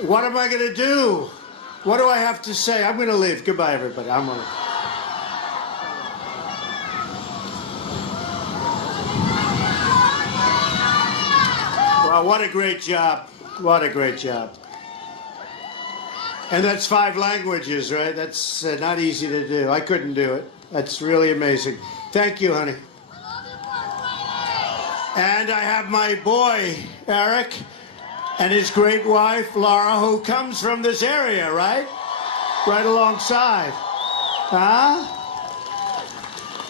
What am I going to do? What do I have to say? I'm going to leave. Goodbye, everybody. I'm going to leave. Well, what a great job. What a great job. And that's 5 languages, right? That's not easy to do. I couldn't do it. That's really amazing. Thank you, honey. And I have my boy, Eric, and his great wife, Laura, who comes from this area, right? Right alongside. Huh?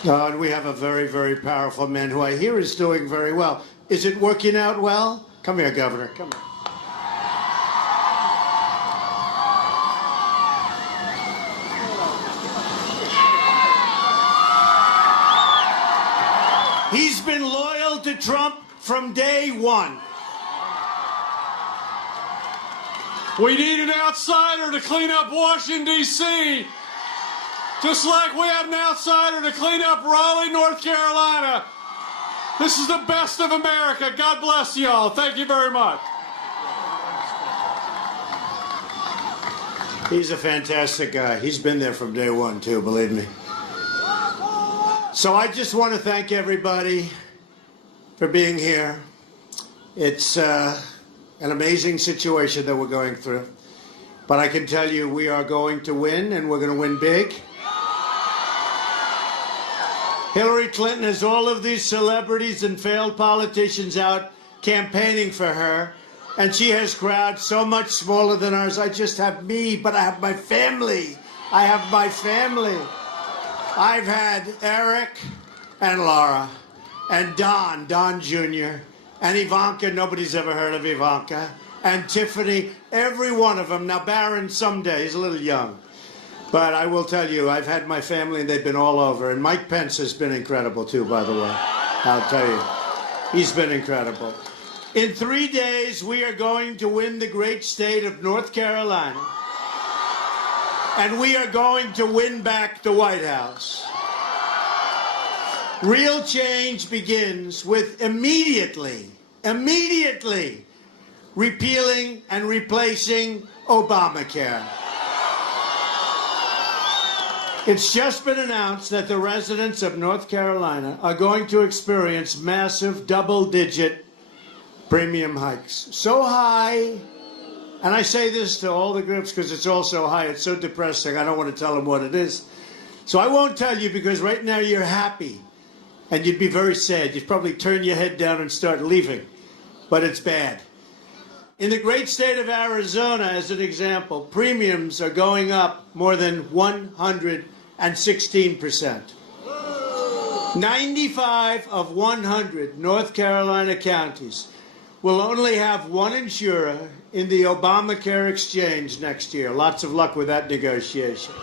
Oh, and we have a very, very powerful man who I hear is doing very well. Is it working out well? Come here, Governor. Come here. He's been loyal to Trump from day one. We need an outsider to clean up Washington, D.C., just like we have an outsider to clean up Raleigh, North Carolina. This is the best of America. God bless you all. Thank you very much. He's a fantastic guy. He's been there from day one, too, believe me. So I just want to thank everybody for being here. It's an amazing situation that we're going through. But I can tell you we are going to win, and we're going to win big. Hillary Clinton has all of these celebrities and failed politicians out campaigning for her, and she has crowds so much smaller than ours. I just have me, but I have my family. I have my family. I've had Eric and Laura and Don Jr., and Ivanka. Nobody's ever heard of Ivanka. And Tiffany, every one of them. Now, Barron someday, he's a little young. But I will tell you, I've had my family, and they've been all over. And Mike Pence has been incredible, too, by the way. I'll tell you. He's been incredible. In 3 days, we are going to win the great state of North Carolina. And we are going to win back the White House. Real change begins with immediately repealing and replacing Obamacare. It's just been announced that the residents of North Carolina are going to experience massive double-digit premium hikes. So high, and I say this to all the groups because it's all so high, it's so depressing, I don't want to tell them what it is. So I won't tell you because right now you're happy, and you'd be very sad. You'd probably turn your head down and start leaving, but it's bad. In the great state of Arizona, as an example, premiums are going up more than 116%. 95 of 100 North Carolina counties will only have one insurer in the Obamacare exchange next year. Lots of luck with that negotiation.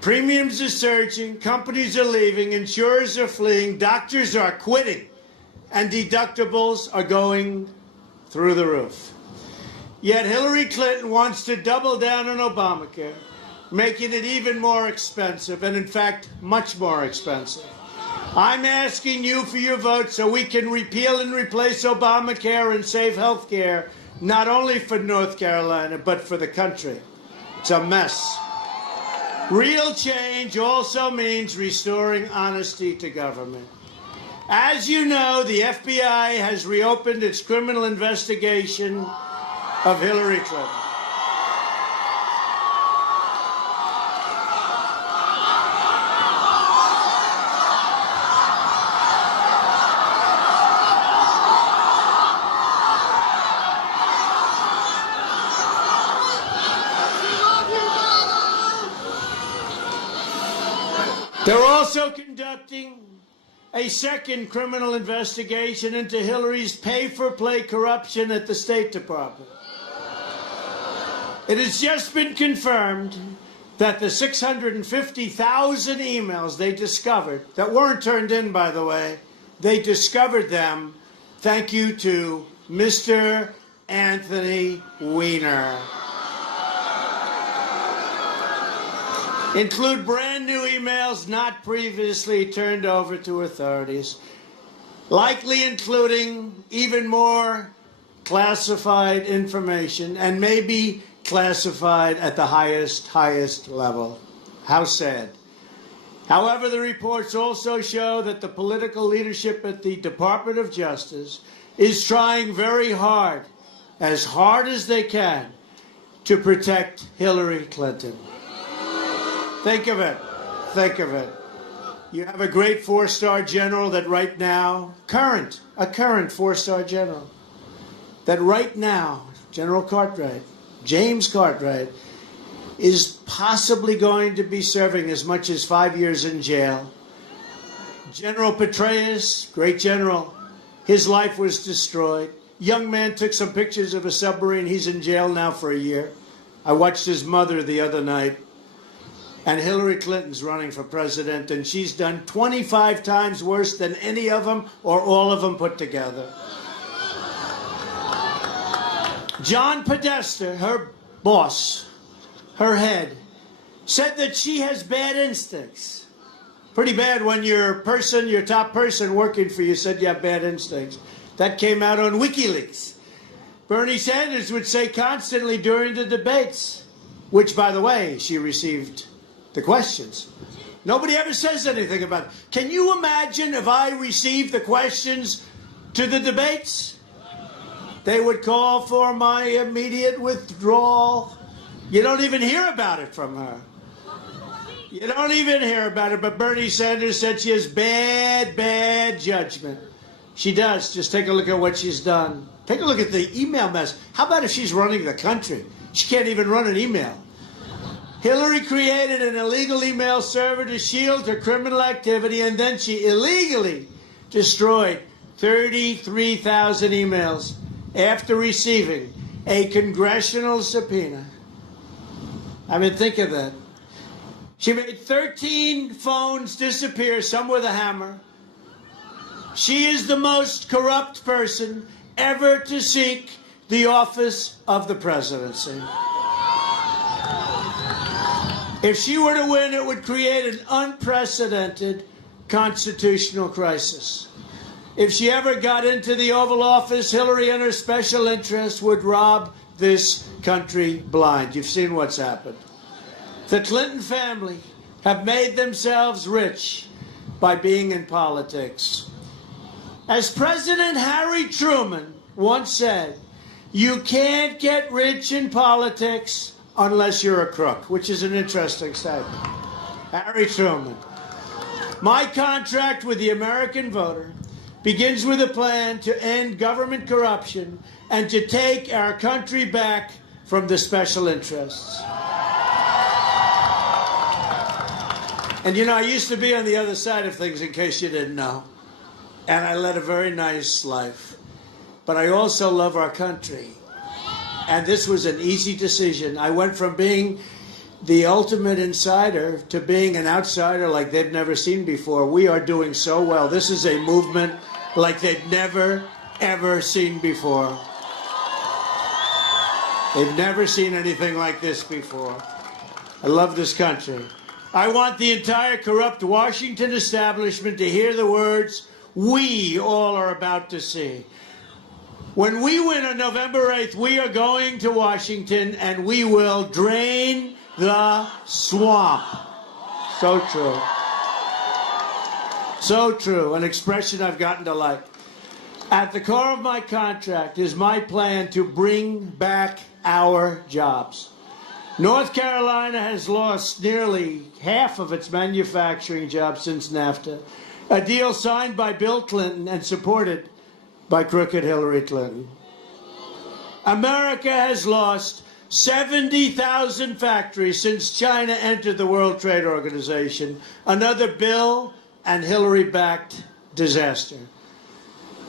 Premiums are surging, companies are leaving, insurers are fleeing, doctors are quitting, and deductibles are going through the roof. Yet Hillary Clinton wants to double down on Obamacare, making it even more expensive, and in fact, much more expensive. I'm asking you for your vote so we can repeal and replace Obamacare and save health care, not only for North Carolina, but for the country. It's a mess. Real change also means restoring honesty to government. As you know, the FBI has reopened its criminal investigation of Hillary Clinton. They're also conducting a second criminal investigation into Hillary's pay-for-play corruption at the State Department. It has just been confirmed that the 650,000 emails they discovered, that weren't turned in, by the way, they discovered them, thank you to Mr. Anthony Weiner. Include brand new emails not previously turned over to authorities, likely including even more classified information, and maybe classified at the highest level. How sad. However, the reports also show that the political leadership at the Department of Justice is trying very hard as they can, to protect Hillary Clinton. Think of it. Think of it. You have a great four-star general that right now, a current four-star general, that right now, General Cartwright, James Cartwright, is possibly going to be serving as much as 5 years in jail. General Petraeus, great general, his life was destroyed. Young man took some pictures of a submarine. He's in jail now for a year. I watched his mother the other night. And Hillary Clinton's running for president, and she's done 25 times worse than any of them or all of them put together. John Podesta, her boss, her head, said that she has bad instincts. Pretty bad when your top person working for you said you have bad instincts. That came out on WikiLeaks. Bernie Sanders would say constantly during the debates, which, by the way, she received the questions. Nobody ever says anything about it. Can you imagine if I received the questions to the debates? They would call for my immediate withdrawal. You don't even hear about it from her. You don't even hear about it, but Bernie Sanders said she has bad judgment. She does. Just take a look at what she's done. Take a look at the email mess. How about if she's running the country? She can't even run an email. Hillary created an illegal email server to shield her criminal activity, and then she illegally destroyed 33,000 emails after receiving a congressional subpoena. I mean, think of that. She made 13 phones disappear, some with a hammer. She is the most corrupt person ever to seek the office of the presidency. If she were to win, it would create an unprecedented constitutional crisis. If she ever got into the Oval Office, Hillary and her special interests would rob this country blind. You've seen what's happened. The Clinton family have made themselves rich by being in politics. As President Harry Truman once said, you can't get rich in politics unless you're a crook, which is an interesting statement. Harry Truman. My contract with the American voter begins with a plan to end government corruption and to take our country back from the special interests. And you know, I used to be on the other side of things, in case you didn't know. And I led a very nice life. But I also love our country. And this was an easy decision. I went from being the ultimate insider to being an outsider like they've never seen before. We are doing so well. This is a movement like they've never, ever seen before. They've never seen anything like this before. I love this country. I want the entire corrupt Washington establishment to hear the words we all are about to see. When we win on November 8th, we are going to Washington and we will drain the swamp. So true. So true. An expression I've gotten to like. At the core of my contract is my plan to bring back our jobs. North Carolina has lost nearly half of its manufacturing jobs since NAFTA, a deal signed by Bill Clinton and supported by crooked Hillary Clinton. America has lost 70,000 factories since China entered the World Trade Organization, another Bill and Hillary-backed disaster.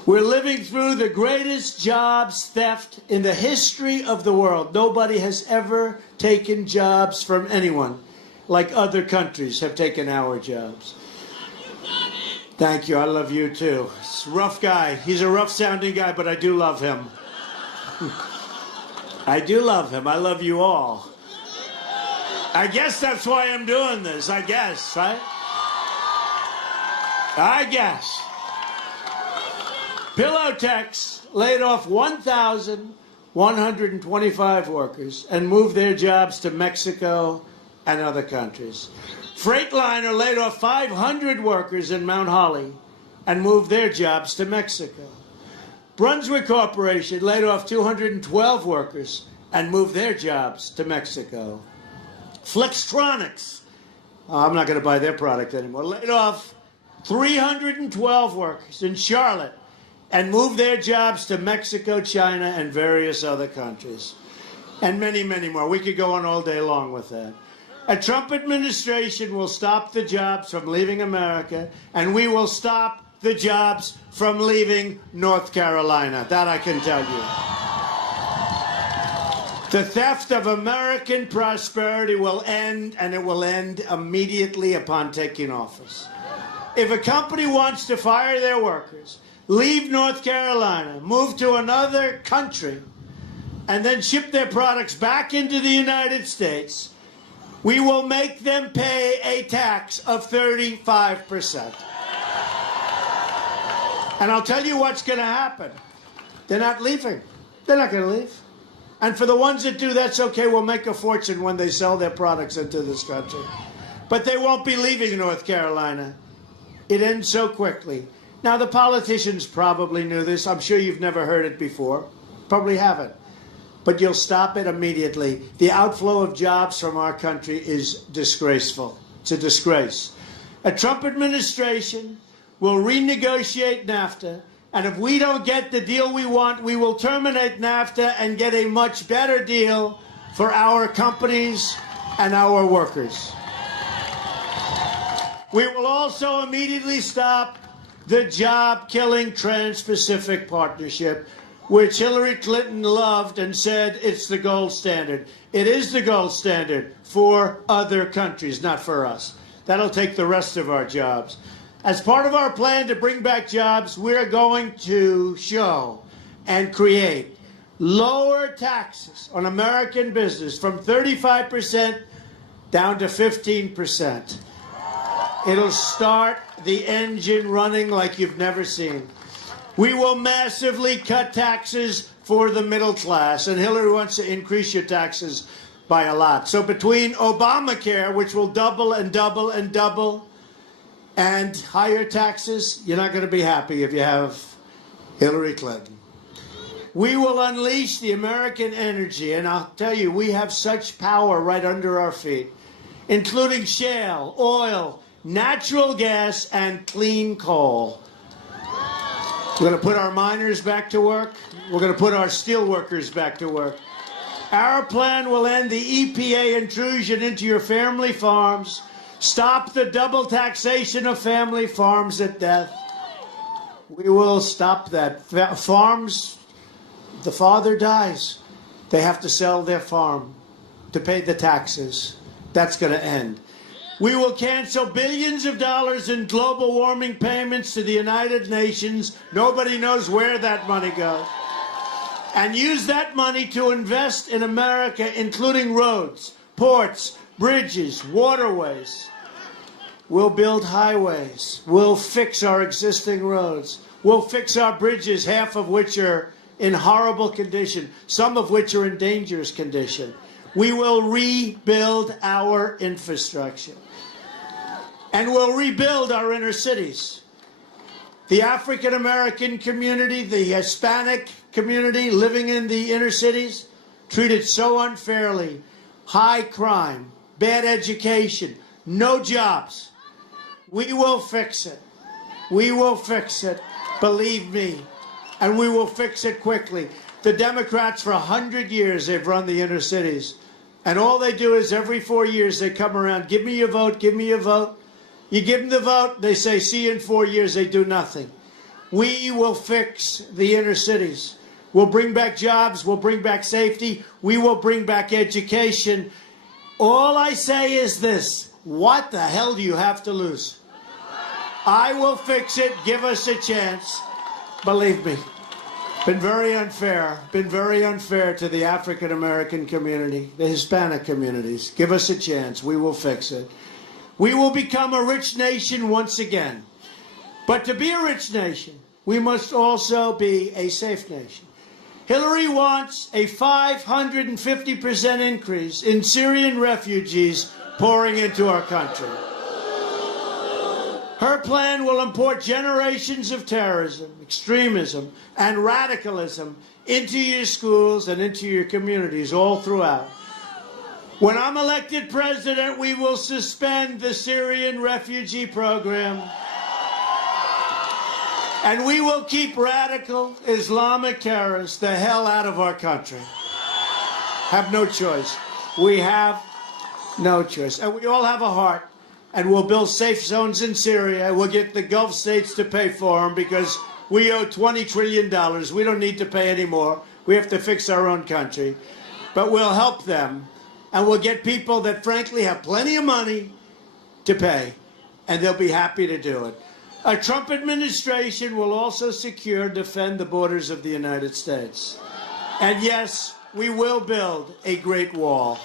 We're living through the greatest jobs theft in the history of the world. Nobody has ever taken jobs from anyone like other countries have taken our jobs. Thank you. I love you, too. He's a rough guy. He's a rough-sounding guy, but I do love him. I do love him. I love you all. I guess that's why I'm doing this. I guess, right? I guess. Pillow text. laid off 1,125 workers and moved their jobs to Mexico and other countries. Freightliner laid off 500 workers in Mount Holly and moved their jobs to Mexico. Brunswick Corporation laid off 212 workers and moved their jobs to Mexico. Flextronics, I'm not going to buy their product anymore, laid off 312 workers in Charlotte and moved their jobs to Mexico, China, and various other countries. And many, many more. We could go on all day long with that. A Trump administration will stop the jobs from leaving America, and we will stop the jobs from leaving North Carolina. That I can tell you. The theft of American prosperity will end, and it will end immediately upon taking office. If a company wants to fire their workers, leave North Carolina, move to another country, and then ship their products back into the United States, we will make them pay a tax of 35%. And I'll tell you what's going to happen. They're not leaving. They're not going to leave. And for the ones that do, that's okay. We'll make a fortune when they sell their products into this country. But they won't be leaving North Carolina. It ends so quickly. Now, the politicians probably knew this. I'm sure you've never heard it before. Probably haven't. But you'll stop it immediately. The outflow of jobs from our country is disgraceful. It's a disgrace. A Trump administration will renegotiate NAFTA, and if we don't get the deal we want, we will terminate NAFTA and get a much better deal for our companies and our workers. We will also immediately stop the job-killing Trans-Pacific Partnership, which Hillary Clinton loved and said it's the gold standard. It is the gold standard for other countries, not for us. That'll take the rest of our jobs. As part of our plan to bring back jobs, we're going to show and create lower taxes on American business from 35% down to 15%. It'll start the engine running like you've never seen. We will massively cut taxes for the middle class, and Hillary wants to increase your taxes by a lot. So between Obamacare, which will double and double and double, and higher taxes, you're not going to be happy if you have Hillary Clinton. We will unleash the American energy, and I'll tell you, we have such power right under our feet, including shale, oil, natural gas, and clean coal. We're going to put our miners back to work. We're going to put our steel workers back to work. Our plan will end the EPA intrusion into your family farms, stop the double taxation of family farms at death. We will stop that. Farms, the father dies. They have to sell their farm to pay the taxes. That's going to end. We will cancel billions of dollars in global warming payments to the United Nations. Nobody knows where that money goes. And use that money to invest in America, including roads, ports, bridges, waterways. We'll build highways. We'll fix our existing roads. We'll fix our bridges, half of which are in horrible condition, some of which are in dangerous condition. We will rebuild our infrastructure. And we'll rebuild our inner cities. The African American community, the Hispanic community living in the inner cities, treated so unfairly. High crime, bad education, no jobs. We will fix it. We will fix it. Believe me. And we will fix it quickly. The Democrats, for 100 years, they've run the inner cities. And all they do is every 4 years they come around, give me your vote, give me your vote. You give them the vote, they say, see you in 4 years, they do nothing. We will fix the inner cities. We'll bring back jobs, we'll bring back safety, we will bring back education. All I say is this, what the hell do you have to lose? I will fix it, give us a chance. Believe me. Been very unfair to the African American community, the Hispanic communities. Give us a chance, we will fix it. We will become a rich nation once again. But to be a rich nation, we must also be a safe nation. Hillary wants a 550% increase in Syrian refugees pouring into our country. Her plan will import generations of terrorism, extremism, and radicalism into your schools and into your communities all throughout. When I'm elected president, we will suspend the Syrian refugee program. And we will keep radical Islamic terrorists the hell out of our country. Have no choice. We have no choice. And we all have a heart. And we'll build safe zones in Syria. We'll get the Gulf states to pay for them because we owe $20 trillion. We don't need to pay any more. We have to fix our own country. But we'll help them. And we'll get people that, frankly, have plenty of money to pay. And they'll be happy to do it. A Trump administration will also secure and defend the borders of the United States. And yes, we will build a Great Wall.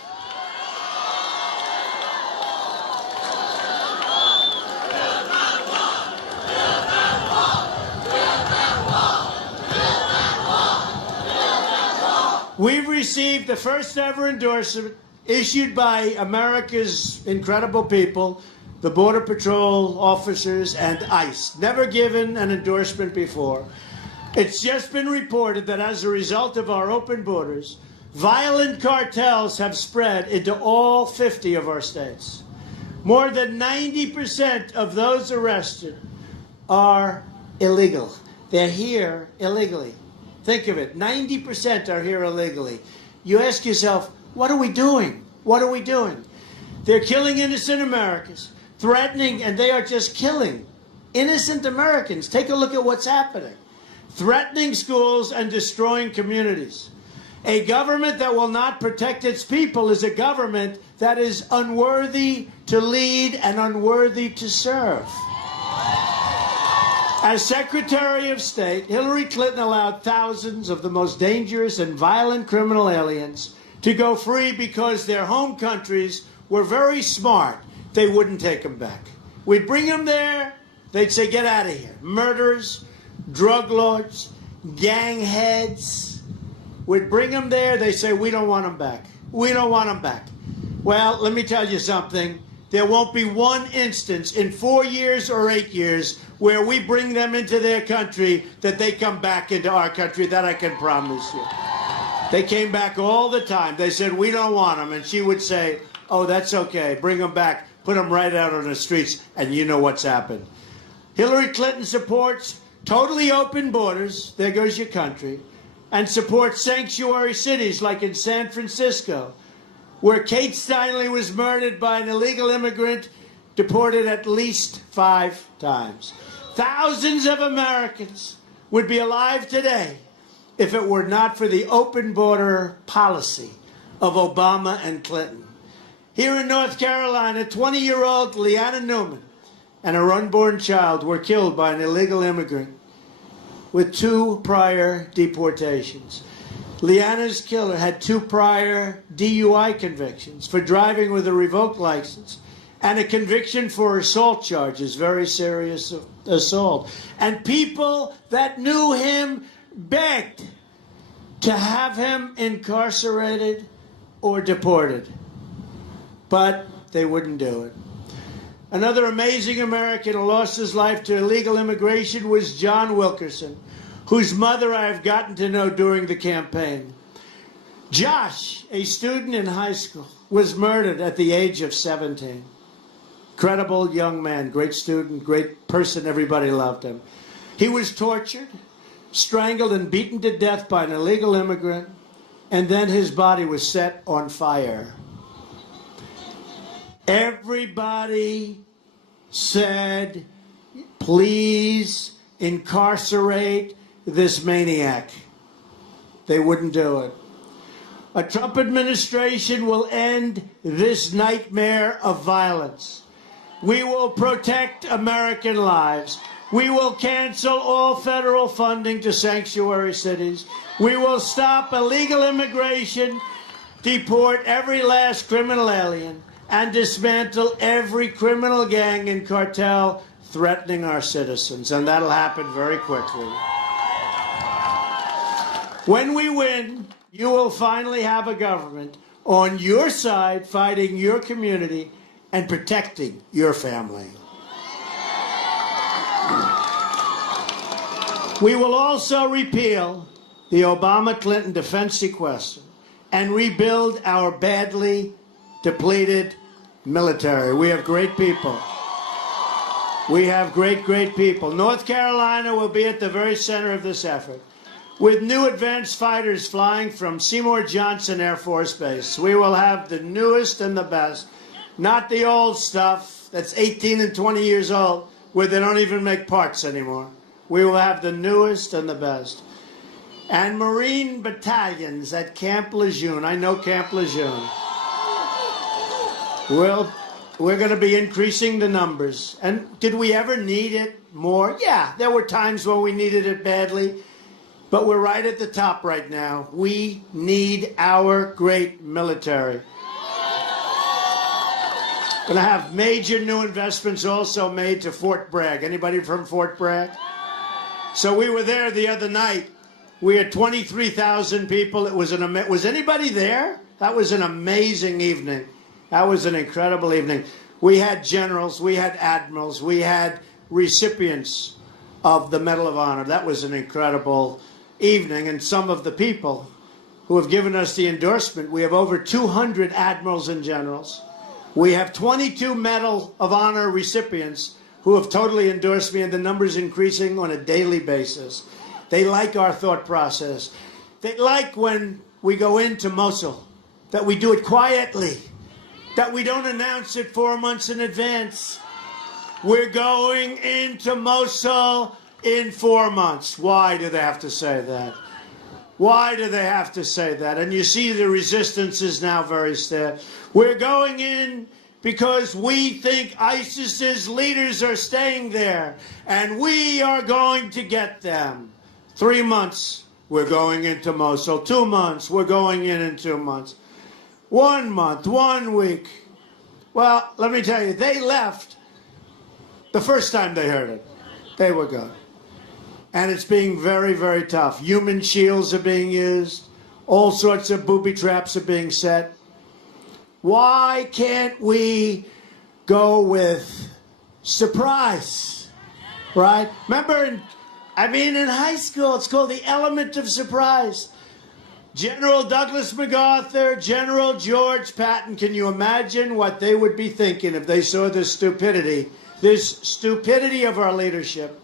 We've received the first ever endorsement issued by America's incredible people, the Border Patrol officers, and ICE. Never given an endorsement before. It's just been reported that as a result of our open borders, violent cartels have spread into all 50 of our states. More than 90% of those arrested are illegal. They're here illegally. Think of it, 90% are here illegally. You ask yourself, what are we doing? What are we doing? They're killing innocent Americans, threatening, and they are just killing innocent Americans. Take a look at what's happening. Threatening schools and destroying communities. A government that will not protect its people is a government that is unworthy to lead and unworthy to serve. As Secretary of State, Hillary Clinton allowed thousands of the most dangerous and violent criminal aliens to go free because their home countries were very smart. They wouldn't take them back. We'd bring them there, they'd say, get out of here. Murderers, drug lords, gang heads. We'd bring them there, they say, we don't want them back. We don't want them back. Well, let me tell you something. There won't be one instance in 4 years or 8 years where we bring them into their country that they come back into our country. That I can promise you. They came back all the time. They said, we don't want them. And she would say, oh, that's okay. Bring them back. Put them right out on the streets. And you know what's happened. Hillary Clinton supports totally open borders. There goes your country. And supports sanctuary cities like in San Francisco, where Kate Steinle was murdered by an illegal immigrant, deported at least 5 times. Thousands of Americans would be alive today if it were not for the open border policy of Obama and Clinton. Here in North Carolina, 20-year-old Leanna Newman and her unborn child were killed by an illegal immigrant with 2 prior deportations. Leanna's killer had 2 prior DUI convictions for driving with a revoked license and a conviction for assault charges, very serious assault. And people that knew him begged to have him incarcerated or deported. But they wouldn't do it. Another amazing American who lost his life to illegal immigration was John Wilkerson, whose mother I have gotten to know during the campaign. Josh, a student in high school, was murdered at the age of 17. Incredible young man, great student, great person, everybody loved him. He was tortured, strangled and beaten to death by an illegal immigrant, and then his body was set on fire. Everybody said, please incarcerate this maniac. They wouldn't do it. A Trump administration will end this nightmare of violence. We will protect American lives. We will cancel all federal funding to sanctuary cities. We will stop illegal immigration, deport every last criminal alien, and dismantle every criminal gang and cartel threatening our citizens, and that'll happen very quickly. When we win, you will finally have a government on your side fighting your community and protecting your family. We will also repeal the Obama-Clinton defense sequester and rebuild our badly depleted military. We have great people. We have great, great people. North Carolina will be at the very center of this effort, with new advanced fighters flying from Seymour Johnson Air Force Base. We will have the newest and the best, not the old stuff that's 18 and 20 years old, where they don't even make parts anymore. We will have the newest and the best. And Marine battalions at Camp Lejeune. I know Camp Lejeune. We're going to be increasing the numbers. And did we ever need it more? Yeah, there were times when we needed it badly. But we're right at the top right now. We need our great military. Going to have major new investments also made to Fort Bragg. Anybody from Fort Bragg? So we were there the other night. We had 23,000 people. Was anybody there? That was an amazing evening. That was an incredible evening. We had generals, we had admirals, we had recipients of the Medal of Honor. That was an incredible evening. And some of the people who have given us the endorsement, we have over 200 admirals and generals. We have 22 Medal of Honor recipients who have totally endorsed me, and the number's increasing on a daily basis. They like our thought process. They like when we go into Mosul, that we do it quietly, that we don't announce it 4 months in advance. We're going into Mosul in 4 months. Why do they have to say that? Why do they have to say that? And you see the resistance is now very stiff. We're going in because we think ISIS's leaders are staying there, and we are going to get them. 3 months, we're going into Mosul. 2 months, we're going in 2 months. 1 month, 1 week. Well, let me tell you, they left the first time they heard it. They were gone. And it's being very, very tough. Human shields are being used. All sorts of booby traps are being set. Why can't we go with surprise, right? Remember, in high school, it's called the element of surprise. General Douglas MacArthur, General George Patton, can you imagine what they would be thinking if they saw this stupidity of our leadership?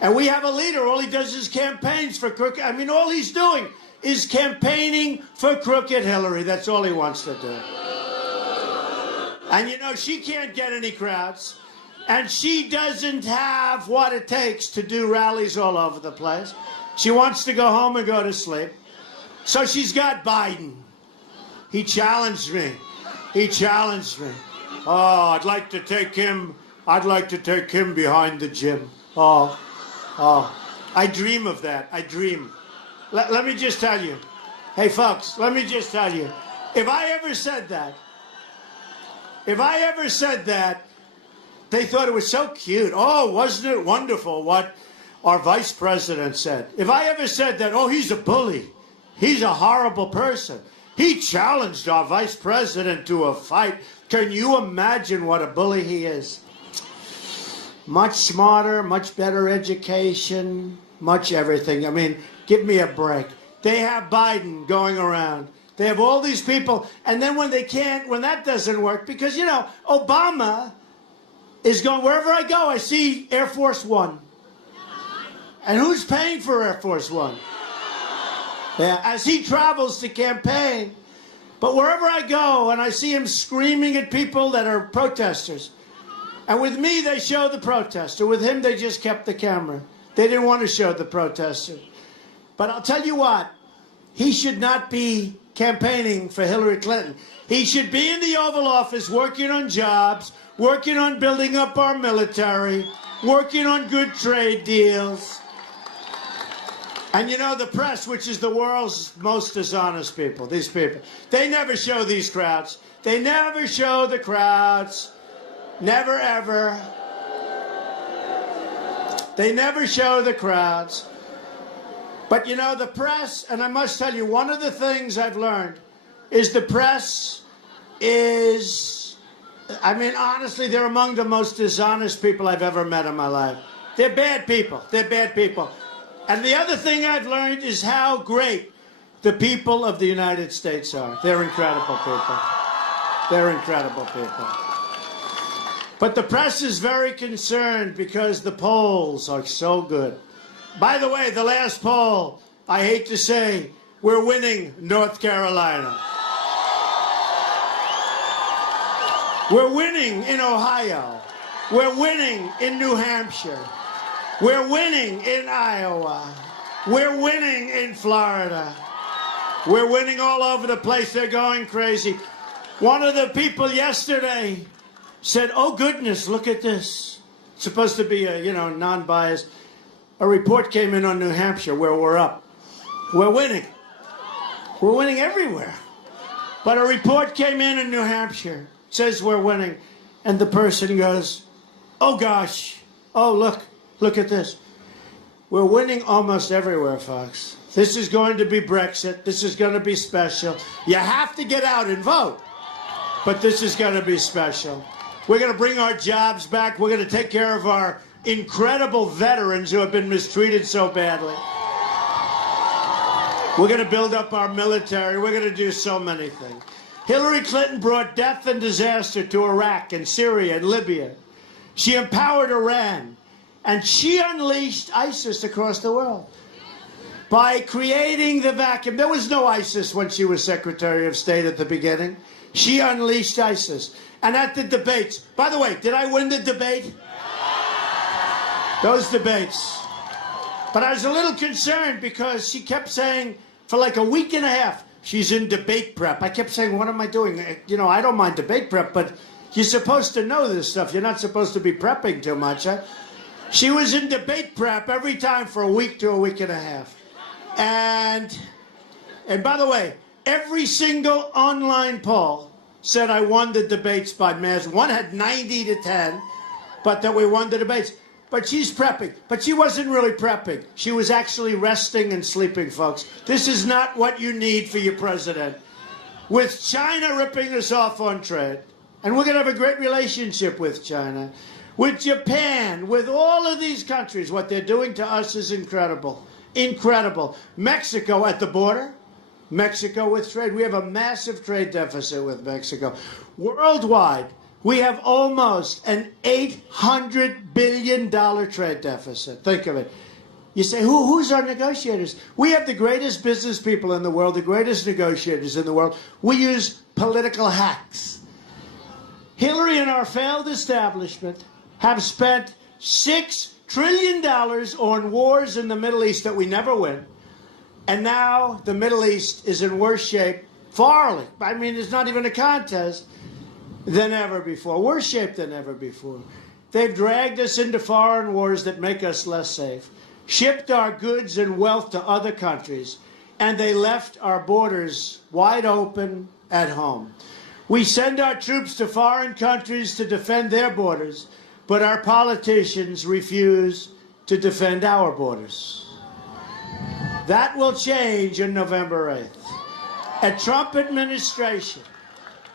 And we have a leader, all he does is campaigns for crooked, all he's doing is campaigning for crooked Hillary. That's all he wants to do. And she can't get any crowds. And she doesn't have what it takes to do rallies all over the place. She wants to go home and go to sleep. So she's got Biden. He challenged me. Oh, I'd like to take him behind the gym. Oh, I dream of that. I dream. Let me just tell you. Hey, folks, let me just tell you. If I ever said that, they thought it was so cute. Oh, wasn't it wonderful what our vice president said? If I ever said that, oh, he's a bully. He's a horrible person. He challenged our vice president to a fight. Can you imagine what a bully he is? Much smarter, much better education, much everything. Give me a break. They have Biden going around. They have all these people. And then when that doesn't work, because, Obama is going, wherever I go, I see Air Force One. And who's paying for Air Force One? Yeah, as he travels to campaign. But wherever I go and I see him screaming at people that are protesters. And with me, they show the protester. With him, they just kept the camera. They didn't want to show the protester. But I'll tell you what, he should not be campaigning for Hillary Clinton. He should be in the Oval Office working on jobs, working on building up our military, working on good trade deals. And the press, which is the world's most dishonest people, these people, they never show these crowds. They never show the crowds. Never, ever. They never show the crowds. But you know, the press, and I must tell you, one of the things I've learned is the press is, I mean, honestly, they're among the most dishonest people I've ever met in my life. They're bad people. They're bad people. And the other thing I've learned is how great the people of the United States are. They're incredible people. They're incredible people. But the press is very concerned because the polls are so good. By the way, the last poll, I hate to say, we're winning North Carolina. We're winning in Ohio. We're winning in New Hampshire. We're winning in Iowa. We're winning in Florida. We're winning all over the place. They're going crazy. One of the people yesterday said, oh, goodness, look at this. It's supposed to be a, non-biased. A report came in on New Hampshire where we're up. We're winning. We're winning everywhere. But a report came in New Hampshire, says we're winning. And the person goes, oh, gosh. Oh, look at this. We're winning almost everywhere, folks. This is going to be Brexit. This is going to be special. You have to get out and vote. But this is going to be special. We're going to bring our jobs back. We're going to take care of our incredible veterans who have been mistreated so badly. We're going to build up our military. We're going to do so many things. Hillary Clinton brought death and disaster to Iraq and Syria and Libya. She empowered Iran. And she unleashed ISIS across the world by creating the vacuum. There was no ISIS when she was Secretary of State at the beginning. She unleashed ISIS. And at the debates, by the way, did I win the debate? Those debates. But I was a little concerned because she kept saying for like a week and a half, she's in debate prep. I kept saying, what am I doing? I don't mind debate prep, but you're supposed to know this stuff. You're not supposed to be prepping too much. She was in debate prep every time for a week to a week and a half. And by the way, every single online poll said I won the debates by mass. One had 90 to 10, but that we won the debates. But she's prepping. But she wasn't really prepping. She was actually resting and sleeping, folks. This is not what you need for your president. With China ripping us off on trade, and we're going to have a great relationship with China, with Japan, with all of these countries, what they're doing to us is incredible. Incredible. Mexico at the border. Mexico with trade. We have a massive trade deficit with Mexico. Worldwide, we have almost an $800 billion trade deficit. Think of it. You say, who's our negotiators? We have the greatest business people in the world, the greatest negotiators in the world. We use political hacks. Hillary and our failed establishment have spent $6 trillion on wars in the Middle East that we never win. And now the Middle East is in worse shape, farly. I mean, it's not even a contest, than ever before. Worse shape than ever before. They've dragged us into foreign wars that make us less safe, shipped our goods and wealth to other countries, and they left our borders wide open at home. We send our troops to foreign countries to defend their borders, but our politicians refuse to defend our borders. That will change on November 8th. A Trump administration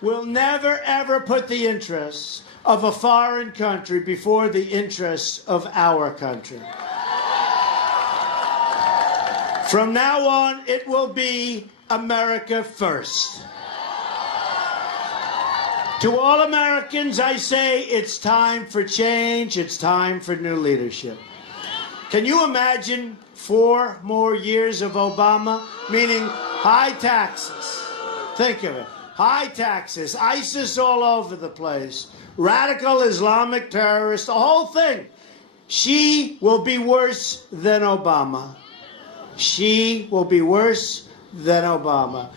will never, ever put the interests of a foreign country before the interests of our country. From now on, it will be America first. To all Americans, I say it's time for change. It's time for new leadership. Can you imagine 4 more years of Obama, meaning high taxes? Think of it. High taxes, ISIS all over the place, radical Islamic terrorists, the whole thing. She will be worse than Obama. She will be worse than Obama.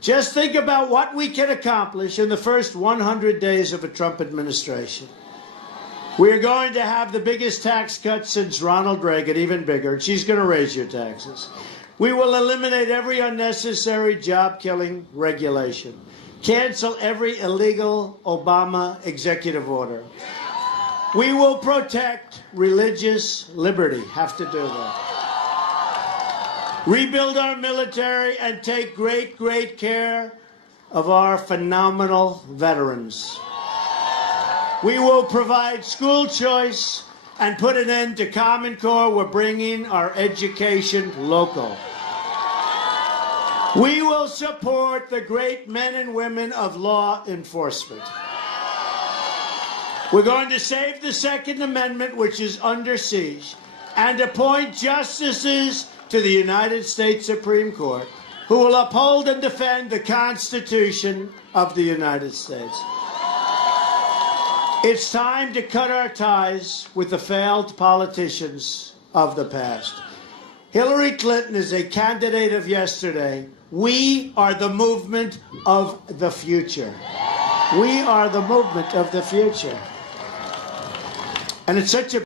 Just think about what we can accomplish in the first 100 days of a Trump administration. We're going to have the biggest tax cut since Ronald Reagan, even bigger. She's going to raise your taxes. We will eliminate every unnecessary job-killing regulation. Cancel every illegal Obama executive order. We will protect religious liberty. Have to do that. Rebuild our military and take great, great care of our phenomenal veterans. We will provide school choice and put an end to Common Core. We're bringing our education local. We will support the great men and women of law enforcement. We're going to save the Second Amendment, which is under siege, and appoint justices to the United States Supreme Court who will uphold and defend the Constitution of the United States. It's time to cut our ties with the failed politicians of the past. Hillary Clinton is a candidate of yesterday. We are the movement of the future. We are the movement of the future. And it's such a